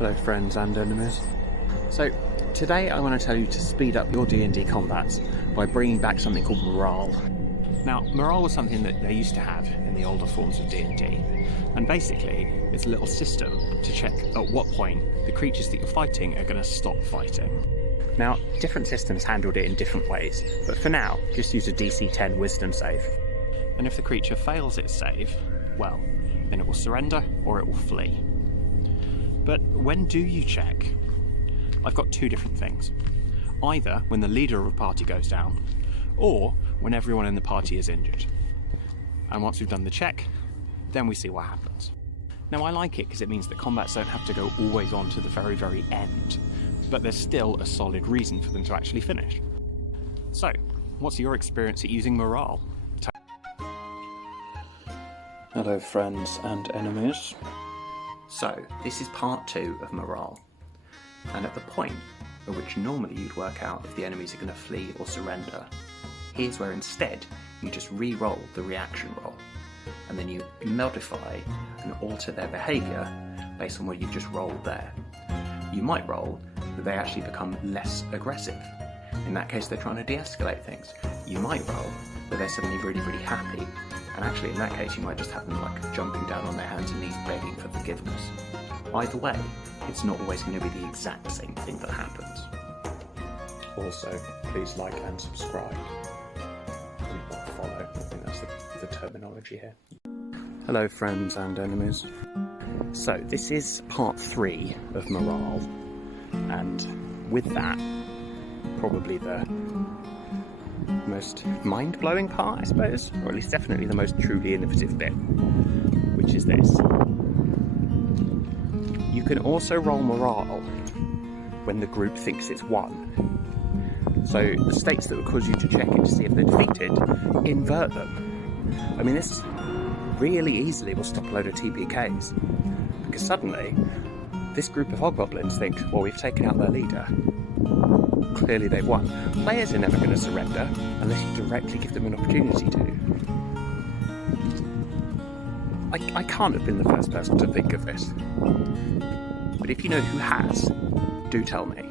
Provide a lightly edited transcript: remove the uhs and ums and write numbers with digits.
Hello friends and enemies. So today I want to tell you to speed up your D&D combats by bringing back something called morale. Now morale was something that they used to have in the older forms of D&D, and basically it's a little system to check at what point the creatures that you're fighting are going to stop fighting. Now different systems handled it in different ways, but for now just use a DC 10 wisdom save. And if the creature fails its save, well, then it will surrender or it will flee. But when do you check? I've got two different things. Either when the leader of a party goes down, or when everyone in the party is injured. And once we've done the check, then we see what happens. Now I like it because it means that combats don't have to go always on to the very, very end, but there's still a solid reason for them to actually finish. So, what's your experience at using morale? Hello friends and enemies. So, this is part 2 of morale, and at the point at which normally you'd work out if the enemies are going to flee or surrender, here's where instead you just re-roll the reaction roll, and then you modify and alter their behaviour based on what you've just rolled there. You might roll that they actually become less aggressive. In that case they're trying to de-escalate things. You might roll that they're suddenly really, really happy, and actually in that case you might just have them like jumping down on their hands and knees begging for forgiveness. Either way, it's not always going to be the exact same thing that happens. Also, please like and subscribe. Or follow, I think that's the terminology here. Hello friends and enemies. So this is part 3 of morale, and with that, probably the most mind-blowing part, I suppose, or at least definitely the most truly innovative bit, which is this. You can also roll morale when the group thinks it's won. So the states that would cause you to check it to see if they're defeated, invert them. I mean, this really easily will stop a load of TPKs, because suddenly this group of hobgoblins think, well, we've taken out their leader. Clearly they've won. Players are never going to surrender unless you directly give them an opportunity to. I can't have been the first person to think of this. But if you know who has, do tell me.